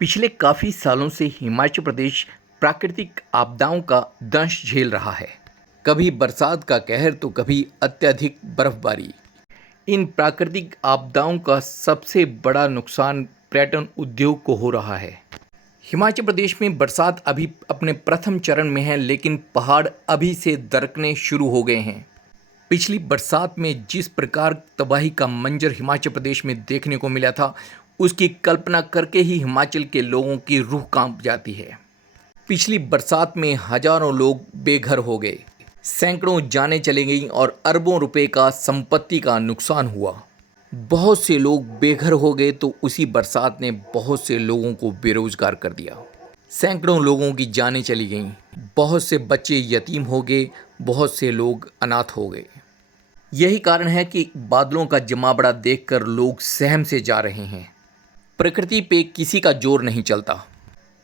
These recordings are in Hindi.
पिछले काफ़ी सालों से हिमाचल प्रदेश प्राकृतिक आपदाओं का दंश झेल रहा है। कभी बरसात का कहर तो कभी अत्यधिक बर्फबारी। इन प्राकृतिक आपदाओं का सबसे बड़ा नुकसान पर्यटन उद्योग को हो रहा है। हिमाचल प्रदेश में बरसात अभी अपने प्रथम चरण में है, लेकिन पहाड़ अभी से दरकने शुरू हो गए हैं। पिछली बरसात में जिस प्रकार तबाही का मंजर हिमाचल प्रदेश में देखने को मिला था, उसकी कल्पना करके ही हिमाचल के लोगों की रूह कांप जाती है। पिछली बरसात में हजारों लोग बेघर हो गए, सैकड़ों जानें चली गईं और अरबों रुपए का संपत्ति का नुकसान हुआ। बहुत से लोग बेघर हो गए तो उसी बरसात ने बहुत से लोगों को बेरोजगार कर दिया। सैकड़ों लोगों की जानें चली गईं, बहुत से बच्चे यतीम हो गए, बहुत से लोग अनाथ हो गए। यही कारण है कि बादलों का जमावड़ा देखकर लोग सहम से जा रहे हैं। प्रकृति पे किसी का जोर नहीं चलता।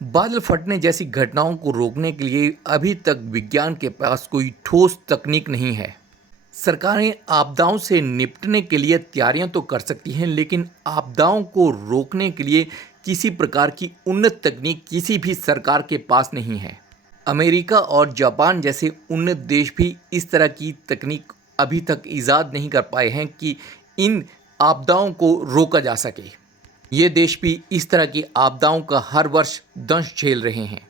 बादल फटने जैसी घटनाओं को रोकने के लिए अभी तक विज्ञान के पास कोई ठोस तकनीक नहीं है। सरकारें आपदाओं से निपटने के लिए तैयारियां तो कर सकती हैं, लेकिन आपदाओं को रोकने के लिए किसी प्रकार की उन्नत तकनीक किसी भी सरकार के पास नहीं है। अमेरिका और जापान जैसे उन्नत देश भी इस तरह की तकनीक अभी तक ईजाद नहीं कर पाए हैं कि इन आपदाओं को रोका जा सके। ये देश भी इस तरह की आपदाओं का हर वर्ष दंश झेल रहे हैं।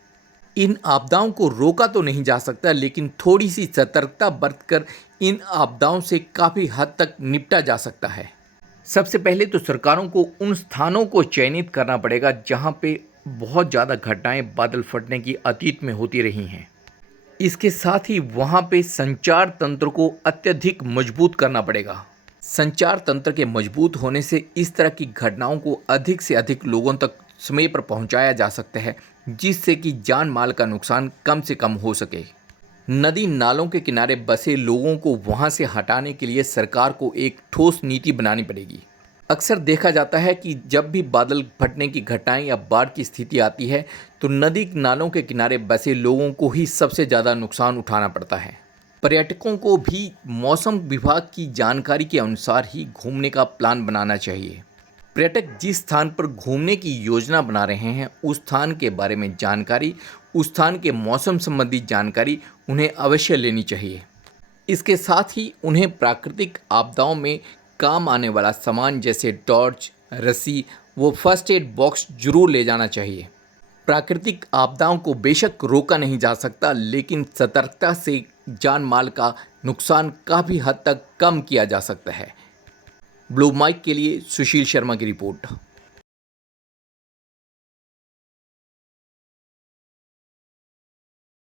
इन आपदाओं को रोका तो नहीं जा सकता, लेकिन थोड़ी सी सतर्कता बरतकर इन आपदाओं से काफ़ी हद तक निपटा जा सकता है। सबसे पहले तो सरकारों को उन स्थानों को चयनित करना पड़ेगा जहां पे बहुत ज़्यादा घटनाएं बादल फटने की अतीत में होती रही हैं। इसके साथ ही वहां पे संचार तंत्र को अत्यधिक मजबूत करना पड़ेगा। संचार तंत्र के मजबूत होने से इस तरह की घटनाओं को अधिक से अधिक लोगों तक समय पर पहुंचाया जा सकता है, जिससे कि जान माल का नुकसान कम से कम हो सके। नदी नालों के किनारे बसे लोगों को वहां से हटाने के लिए सरकार को एक ठोस नीति बनानी पड़ेगी। अक्सर देखा जाता है कि जब भी बादल फटने की घटनाएं या बाढ़ की स्थिति आती है तो नदी नालों के किनारे बसे लोगों को ही सबसे ज़्यादा नुकसान उठाना पड़ता है। पर्यटकों को भी मौसम विभाग की जानकारी के अनुसार ही घूमने का प्लान बनाना चाहिए। पर्यटक जिस स्थान पर घूमने की योजना बना रहे हैं उस स्थान के बारे में जानकारी, उस स्थान के मौसम संबंधी जानकारी उन्हें अवश्य लेनी चाहिए। इसके साथ ही उन्हें प्राकृतिक आपदाओं में काम आने वाला सामान जैसे टॉर्च, रस्सी व फर्स्ट एड बॉक्स जरूर ले जाना चाहिए। प्राकृतिक आपदाओं को बेशक रोका नहीं जा सकता, लेकिन सतर्कता से जान माल का नुकसान काफ़ी हद तक कम किया जा सकता है। ब्लू माइक के लिए सुशील शर्मा की रिपोर्ट।